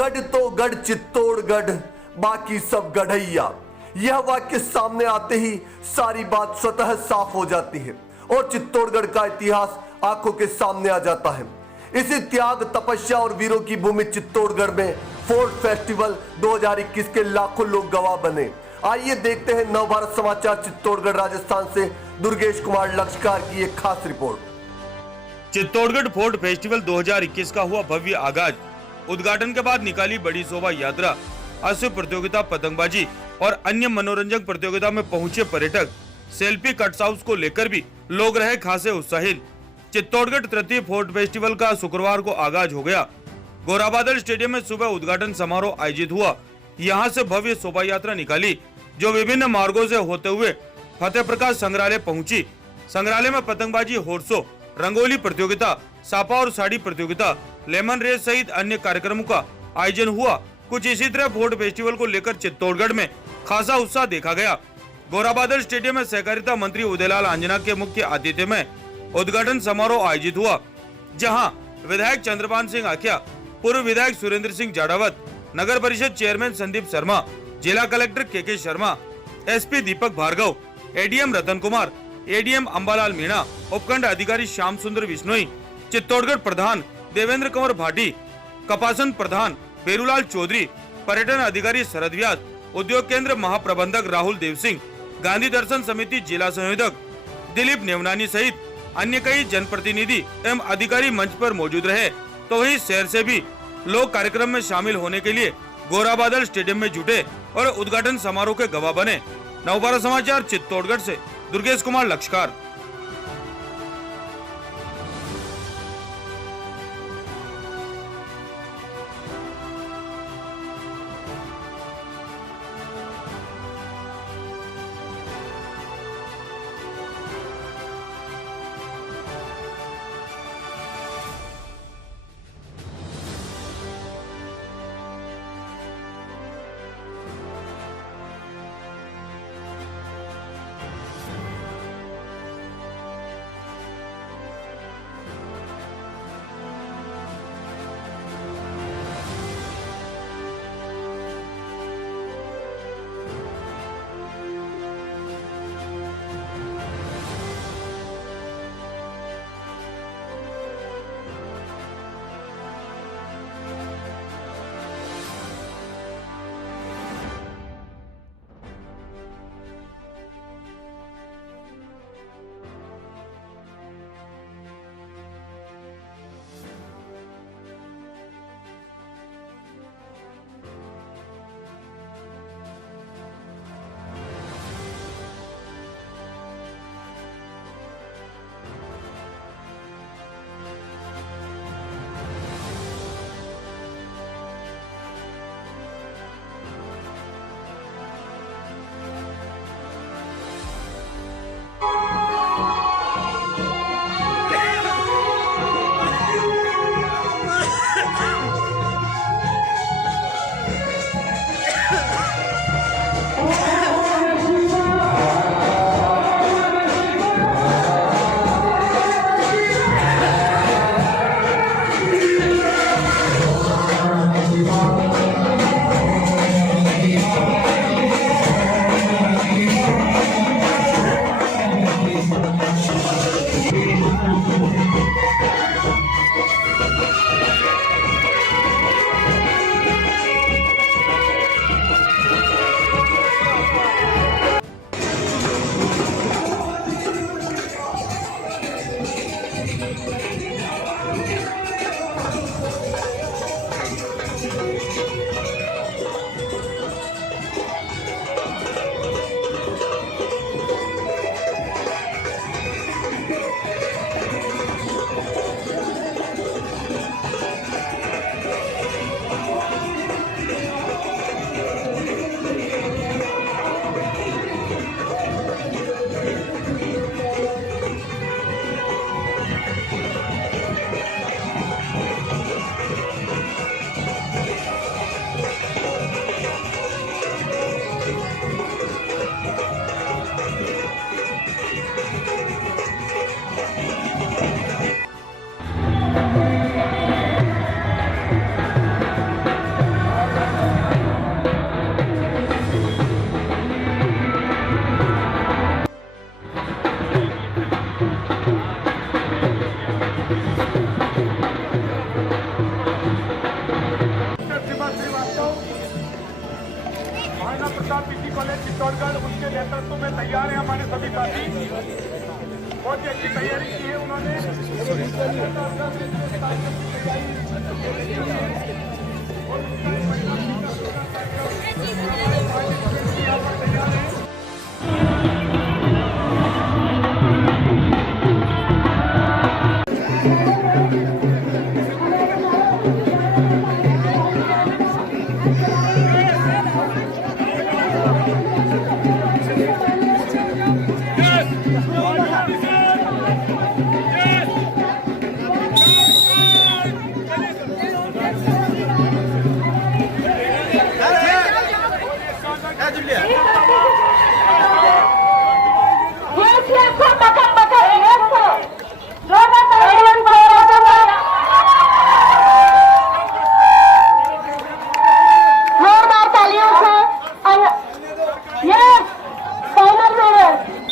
गढ़ तो गढ़ चित्तौड़गढ़, बाकी सब गढ़ैया। यह वाक्य सामने आते ही सारी बात स्वतः साफ हो जाती है और चित्तौड़गढ़ का इतिहास आंखों के सामने आ जाता है। इसी त्याग, तपस्या और वीरों की भूमि चित्तौड़गढ़ में फोर्ट फेस्टिवल 2021 के लाखों लोग गवाह बने। आइए देखते हैं नवभारत समाचार चित्तौड़गढ़ राजस्थान से दुर्गेश कुमार लक्षकार की एक खास रिपोर्ट। चित्तौड़गढ़ फोर्ट फेस्टिवल 2021 का हुआ भव्य आगाज। उद्घाटन के बाद निकाली बड़ी शोभा यात्रा। अश्व प्रतियोगिता, पतंगबाजी और अन्य मनोरंजक प्रतियोगिता में पहुंचे पर्यटक। सेल्फी कट हाउस को लेकर भी लोग रहे खासे उत्साहित। चित्तौड़गढ़ तृतीय फोर्ट फेस्टिवल का शुक्रवार को आगाज हो गया। गोराबादल स्टेडियम में सुबह उद्घाटन समारोह आयोजित हुआ। यहां से भव्य शोभा यात्रा निकाली जो विभिन्न मार्गों से होते हुए फतेह प्रकाश संग्रहालय पहुंची। संग्रहालय में पतंगबाजी, हॉर्स शो, रंगोली प्रतियोगिता, सापा और साड़ी प्रतियोगिता, लेमन रेस सहित अन्य कार्यक्रमों का आयोजन हुआ। कुछ इसी तरह फोर्ट फेस्टिवल को लेकर चित्तौड़गढ़ में खासा उत्साह देखा गया। गोराबादल स्टेडियम में सहकारिता मंत्री उदयलाल आंजना के मुख्य आतिथ्य में उद्घाटन समारोह आयोजित हुआ, जहां विधायक चंद्रभान सिंह आख्या, पूर्व विधायक सुरेंद्र सिंह जाड़ावत, नगर परिषद चेयरमैन संदीप शर्मा, जिला कलेक्टर के शर्मा, एसपी दीपक भार्गव, एडीएम रतन कुमार, एडीएम अंबालाल मीणा, उपखंड अधिकारी श्याम सुंदर बिश्नोई, चित्तौड़गढ़ प्रधान देवेंद्र कंवर भाटी, कपासन प्रधान बेरूलाल चौधरी, पर्यटन अधिकारी शरद व्यास, उद्योग केंद्र महाप्रबंधक राहुल देव सिंह, गांधी दर्शन समिति जिला संयोजक दिलीप नेवनानी सहित अन्य कई जनप्रतिनिधि एवं अधिकारी मंच पर मौजूद रहे। तो वहीं शहर से भी लोग कार्यक्रम में शामिल होने के लिए गोराबादल स्टेडियम में जुटे और उद्घाटन समारोह के गवाह बने। नवभारत समाचार चित्तौड़गढ़ से दुर्गेश कुमार लक्षकार। जोरदार तालियों से यस फाइनल विनर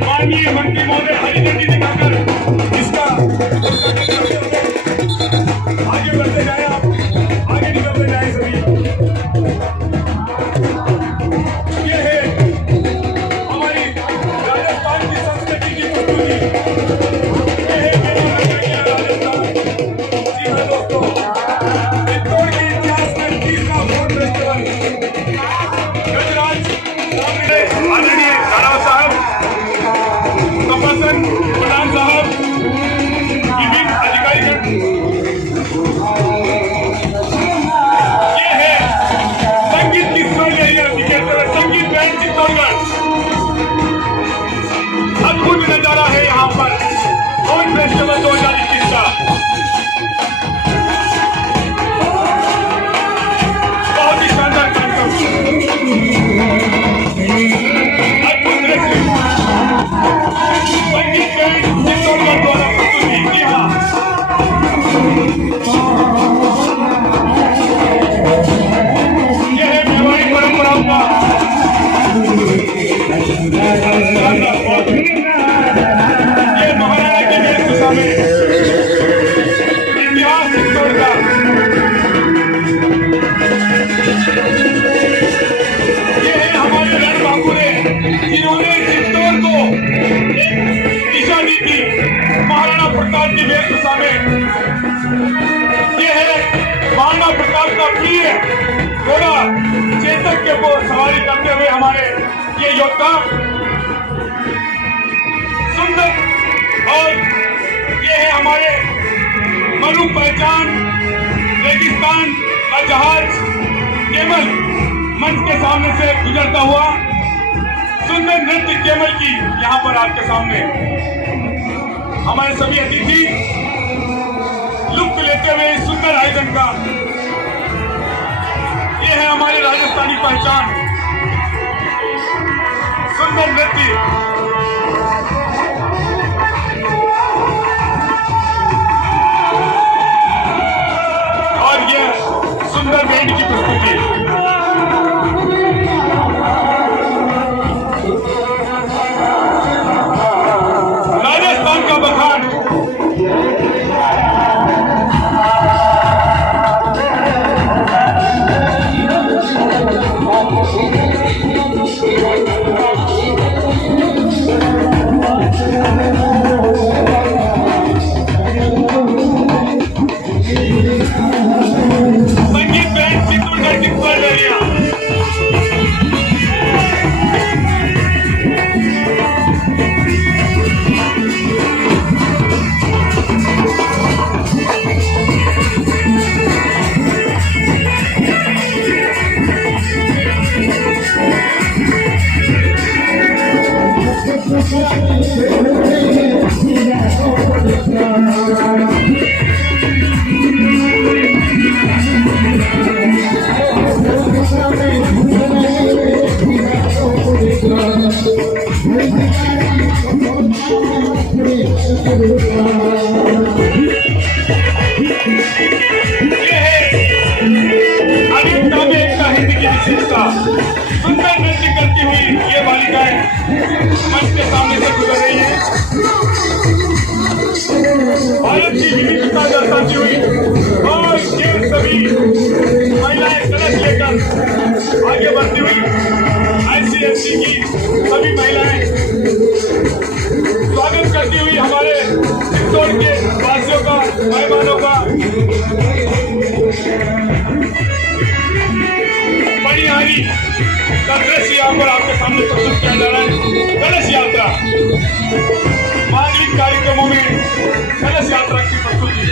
माननीय मंत्री महोदय हरी झंडी दिखाकर इसका आगे बढ़ते जाए, आप आगे निकलते जाए सभी। ये है हमारी राजस्थान की संस्कृति की प्रस्तुति। ये है मेरा राजस्थान। जी हाँ दोस्तों, चित्तौड़ के इतिहास में 30वां फोर्ट फेस्टिवल गजराज आदरणीय राणा साहब, प्रशासन प्रधान साहब, विभिन्न अधिकारीगण, ये है संगीत की स्वर्णिम संगीत बैंड चित्तौड़गढ़। अद्भुत नजारा है यहाँ पर फोर्ट फेस्टिवल 2021 का। बहुत ही शानदार कार्यक्रम, अद्भुत दृश्य, संगीत बैंड चित्तौड़गढ़ द्वारा प्रस्तुति। जी हाँ, यह है मेवाड़ी परंपराओं का ये महाराणा की वेशभूषा में इतिहास चित्तौड़ का। ये है हमारे रणबांकुरे जिन्होंने चित्तौड़ को एक दिशा दी थी महाराणा प्रताप की वेशभूषा में। ये है महाराणा प्रताप का प्रिय घोड़ा चेतक के ऊपर सवारी करते हुए हमारे ये योद्धा सुंदर, और ये है हमारे मरु पहचान रेगिस्तान का जहाज केमल मंच के सामने से गुजरता हुआ सुंदर नृत्य केमल की यहाँ पर आपके सामने हमारे सभी अतिथि लुत्फ लेते हुए इस सुंदर आयोजन का। ये है हमारी राजस्थानी पहचान, सुंदर नृत्य। और ये सुंदर बैंड की प्रस्तुति। राजस्थान का बखान, सुंदर नृत्य करती हुई ये बालिकाएं मंच के सामने से गुजर रही है। भारत की विविधता दर्शाती हुई और ये सभी महिलाएं कलश लेकर आगे बढ़ती हुई ICSC की सभी महिलाएं स्वागत करती हुई हमारे चित्तौड़ के वासियों का, मेहमानों का बड़ियारी का दृश्य यहाँ पर आपके सामने प्रस्तुत किया जा रहा है। कलश यात्रा, मांगलिक कार्यक्रमों में कलश यात्रा की प्रस्तुति।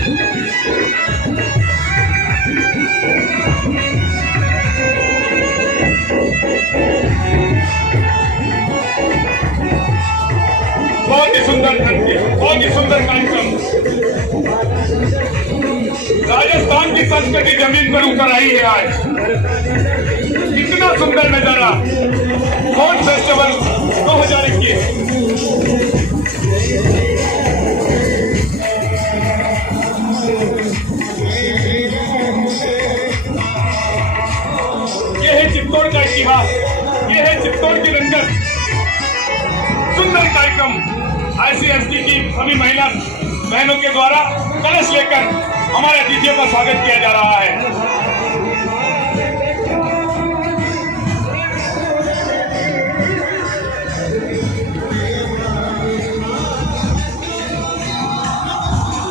बहुत ही सुंदर नृत्य, बहुत ही सुंदर कार्यक्रम। राजस्थान की संस्कृति जमीन पर उतर आई है आज। इतना सुंदर नजारा फोर्ट फेस्टिवल 2021। ये है चित्तौड़ का इतिहास, ये है चित्तौड़ की रंगत। सुंदर कार्यक्रम ICSC की सभी महिला बहनों के द्वारा कलश लेकर हमारे अतिथियों का स्वागत किया जा रहा है।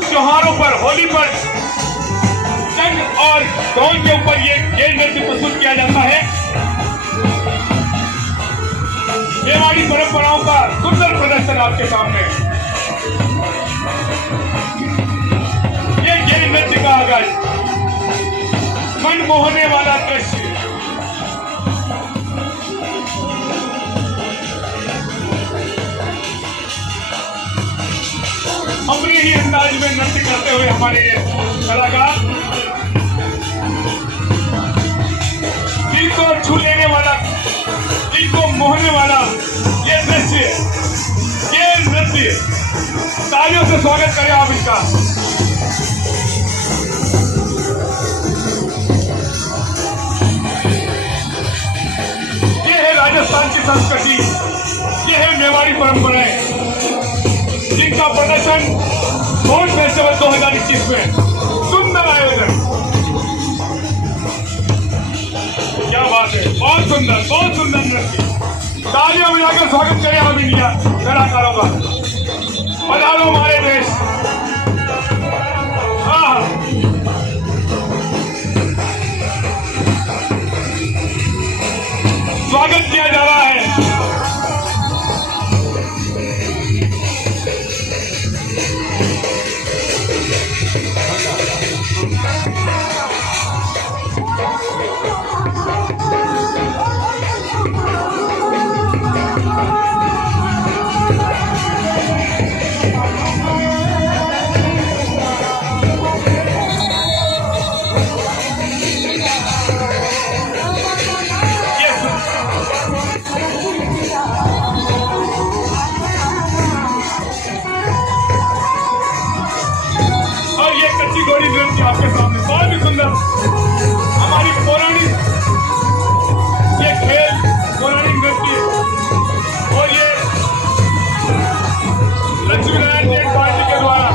त्योहारों पर, होली पर जंग और ड्रोन के ऊपर ये खेल नृत्य प्रस्तुत किया जाता है। मेवाड़ी परंपराओं का सुंदर प्रदर्शन आपके सामने। ये खेल नृत्य का आगाज, मन मोहने वाला दृश्य। अपने ही अंदाज में नृत्य करते हुए हमारे कलाकार, दिल को छू लेने वाला, दिल को मोहने वाला ये दृश्य, ये नृत्य। तालियों से स्वागत करें आप इसका। ये है राजस्थान की संस्कृति, ये है मेवाड़ी परंपराएं, जिनका प्रदर्शन फोर्ट फेस्टिवल 2021 में। सुंदर आयोजन, क्या बात है, बहुत सुंदर नृत्य। तालियां मिलाकर स्वागत करें हम इंडिया कलाकारों का। पधारो हमारे देश। स्वागत किया जा रहा है। घोड़ी नृत्य आपके सामने बहुत ही सुंदर, हमारी पौराणिक ये खेल, पौराणिक नृत्य। और ये लक्ष्मी नारायण जी पार्टी के द्वारा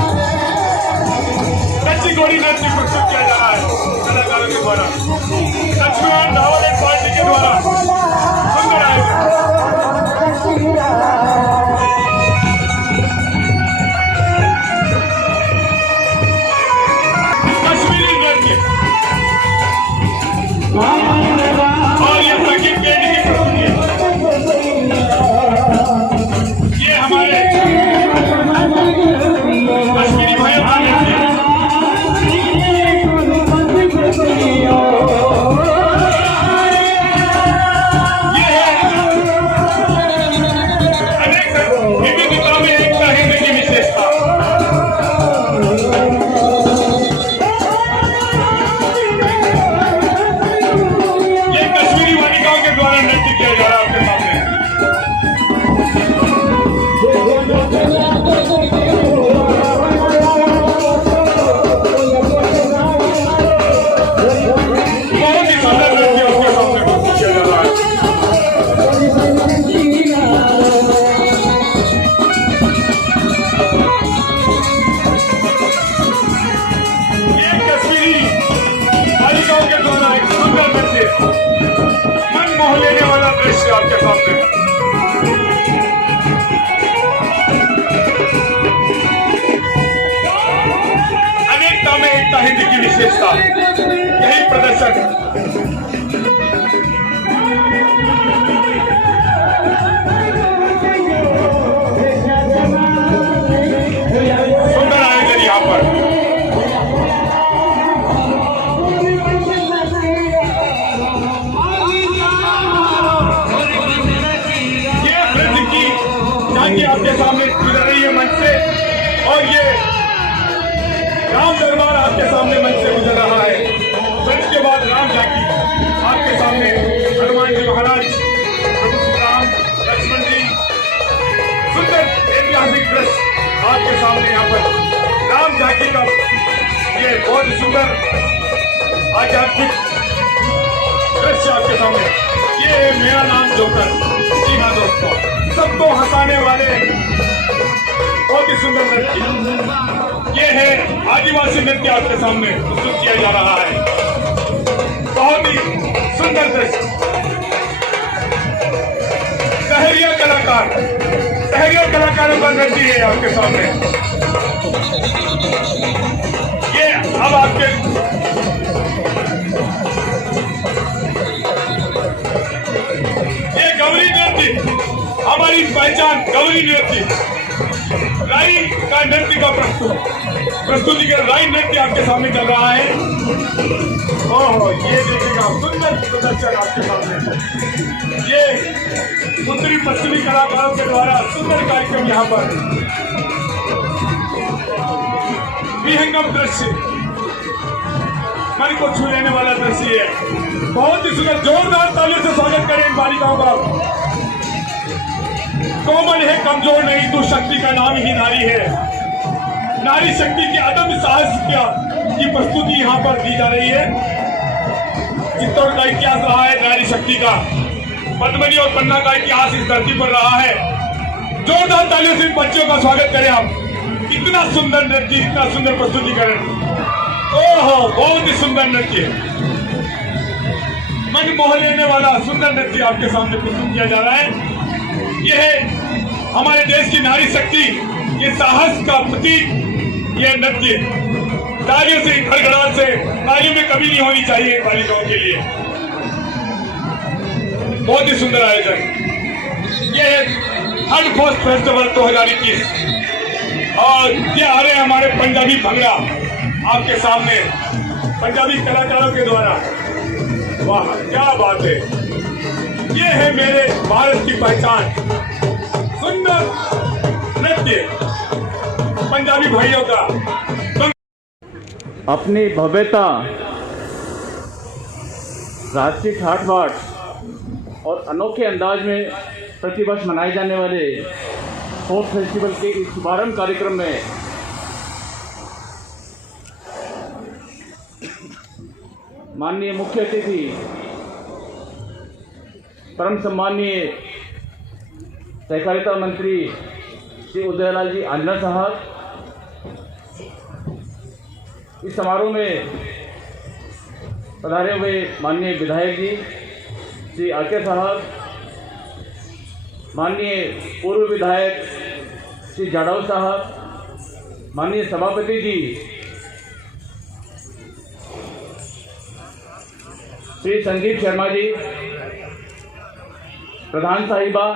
कच्ची घोड़ी नृत्य प्रस्तुत किया जा रहा है कलाकारों के द्वारा। लक्ष्मी नारायण धावल पार्टी के द्वारा सुंदर आयोजन। आपके सामने गुजर रही है मंच से, और ये राम दरबार आपके सामने मंच से गुजर रहा है। फिर इसके बाद राम झांकी आपके सामने हनुमान जी महाराज, प्रभु श्री राम, लक्ष्मण जी, सुंदर ऐतिहासिक दृश्य आपके सामने यहाँ पर राम झांकी का ये बहुत ही सुंदर आध्यात्मिक दृश्य आपके सामने। ये है मेरा नाम जोकर। जी हाँ दोस्तों, सबको हंसाने वाले बहुत ही सुंदर नृत्य, ये है आदिवासी नृत्य आपके सामने प्रस्तुत किया जा रहा है। बहुत ही सुंदर दृश्य। सहरिया कलाकारों का नृत्य है आपके सामने। ये अब आपके गौरी नृत्य, हमारी पहचान गौरी नृत्य, राई का नृत्य का प्रस्तुतिकरण राई नृत्य आपके सामने चल रहा है। ओहो, ये देखिएगा सुंदर प्रदर्शन आपके सामने। ये उत्तरी पश्चिमी कलाकारों के द्वारा सुंदर कार्यक्रम यहाँ पर विहंगम दृश्य, मन को छू लेने वाला दृश्य है। बहुत ही सुंदर, जोरदार तालियों से स्वागत करें इन बालिकाओं का। कोमल है, कमजोर नहीं, तो शक्ति का नाम ही नारी है। नारी शक्ति के अदम्य साहस की प्रस्तुति यहाँ पर दी जा रही है। चित्तौड़ का इतिहास रहा है नारी शक्ति का, पद्मनी और पन्ना का इतिहास इस धरती पर रहा है। जोरदार तालियों से बच्चों का स्वागत करें आप। इतना सुंदर नृत्य, इतना सुंदर प्रस्तुतिकरण, ओहो बहुत ही सुंदर नृत्य, मन मोह लेने वाला सुंदर नृत्य आपके सामने प्रस्तुत किया जा रहा है। यह है हमारे देश की नारी शक्ति, ये साहस का प्रतीक ये नृत्य। तालियों से, खड़खड़ाहट से, तालियों में कमी नहीं होनी चाहिए बालिकाओं के लिए। बहुत ही सुंदर आयोजन। ये है हंट फोस्ट फेस्टिवल 2021 और ये आ रहे हैं हमारे पंजाबी भंगड़ा आपके सामने, पंजाबी कलाकारों के द्वारा। वाह क्या बात है, ये है मेरे भारत की पहचान, सुंदर नृत्य पंजाबी भाइयों का। अपनी भव्यता, राष्ट्रीय ठाठ बाट और अनोखे अंदाज में प्रतिवर्ष मनाए जाने वाले फोर्ट फेस्टिवल के इस शुभारंभ कार्यक्रम में माननीय मुख्य अतिथि, परम सम्मानीय सहकारिता मंत्री श्री उदयलाल जी आंजना साहब, इस समारोह में पधारे हुए माननीय विधायक जी श्री आके साहब, माननीय पूर्व विधायक श्री जाडव साहब, माननीय सभापति जी श्री संदीप शर्मा जी, प्रधान साहिबा,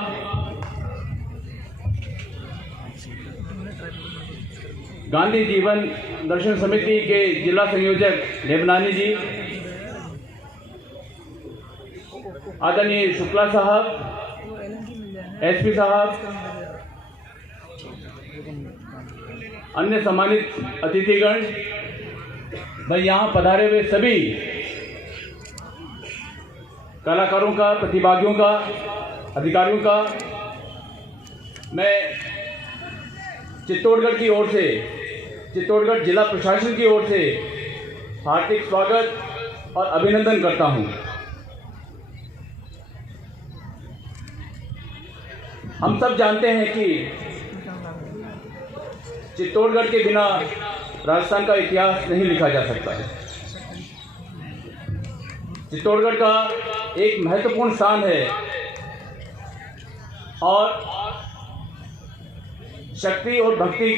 गांधी जीवन दर्शन समिति के जिला संयोजक देवनानी जी, आदरणीय शुक्ला साहब, एसपी साहब, अन्य सम्मानित अतिथिगण, भाई यहाँ पधारे हुए सभी कलाकारों का, प्रतिभागियों का, अधिकारियों का, मैं चित्तौड़गढ़ की ओर से, चित्तौड़गढ़ जिला प्रशासन की ओर से हार्दिक स्वागत और अभिनंदन करता हूं। हम सब जानते हैं कि चित्तौड़गढ़ के बिना राजस्थान का इतिहास नहीं लिखा जा सकता है। चित्तौड़गढ़ का एक महत्वपूर्ण स्थान है और शक्ति और भक्ति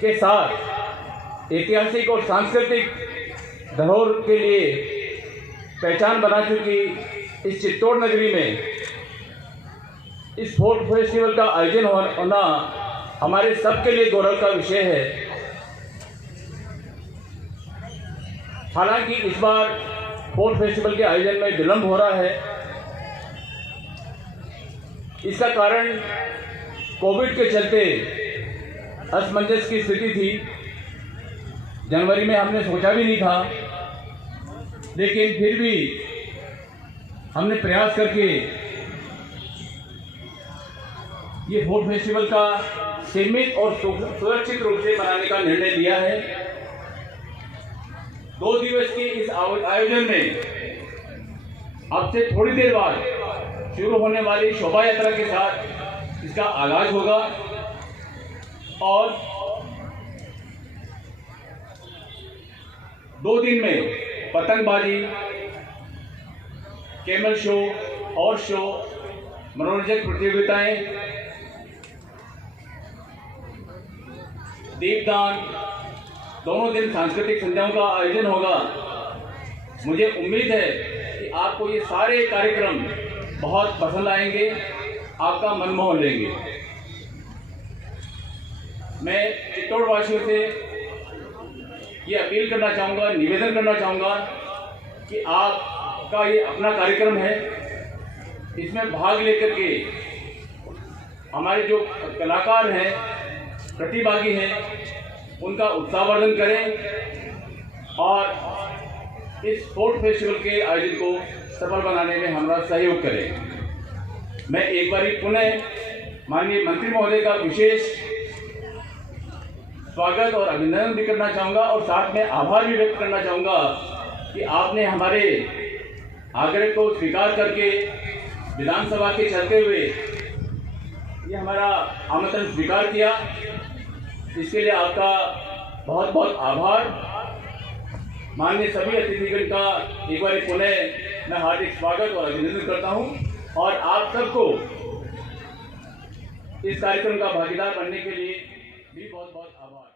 के साथ ऐतिहासिक और सांस्कृतिक धरोहर के लिए पहचान बना चुकी इस चित्तौड़ नगरी में इस फोर्ट फेस्टिवल का आयोजन होना हमारे सबके लिए गौरव का विषय है। हालांकि इस बार फोर्ट फेस्टिवल के आयोजन में विलंब हो रहा है। इसका कारण कोविड के चलते असमंजस की स्थिति थी। जनवरी में हमने सोचा भी नहीं था, लेकिन फिर भी हमने प्रयास करके ये फूड फेस्टिवल का सीमित और सुरक्षित रूप से मनाने का निर्णय लिया है। 2 दिवस की इस आयोजन में अब से थोड़ी देर बाद शुरू होने वाली शोभा यात्रा के साथ इसका आगाज होगा और 2 दिन में पतंगबाजी, कैमल शो, हॉर्स शो, मनोरंजक प्रतियोगिताएं, दीपदान, दोनों दिन सांस्कृतिक संध्याओं का आयोजन होगा। मुझे उम्मीद है कि आपको ये सारे कार्यक्रम बहुत पसंद आएंगे, आपका मन मोह लेंगे। मैं चित्तौड़ वासियों से ये अपील करना चाहूँगा, निवेदन करना चाहूँगा कि आपका ये अपना कार्यक्रम है, इसमें भाग लेकर के हमारे जो कलाकार हैं, प्रतिभागी हैं, उनका उत्साहवर्धन करें और इस फूड फेस्टिवल के आयोजन को सफल बनाने में हमारा सहयोग करें। मैं एक बार पुनः माननीय मंत्री महोदय का विशेष स्वागत और अभिनंदन भी करना चाहूँगा और साथ में आभार भी व्यक्त करना चाहूँगा कि आपने हमारे आग्रह को स्वीकार करके विधानसभा के चलते हुए ये हमारा आमंत्रण स्वीकार किया। इसके लिए आपका बहुत बहुत आभार। माननीय सभी अतिथिगण का एक बार पुनः मैं हार्दिक स्वागत और अभिनंदन करता हूँ और आप सबको इस कार्यक्रम का भागीदार बनने के लिए भी बहुत बहुत आभार।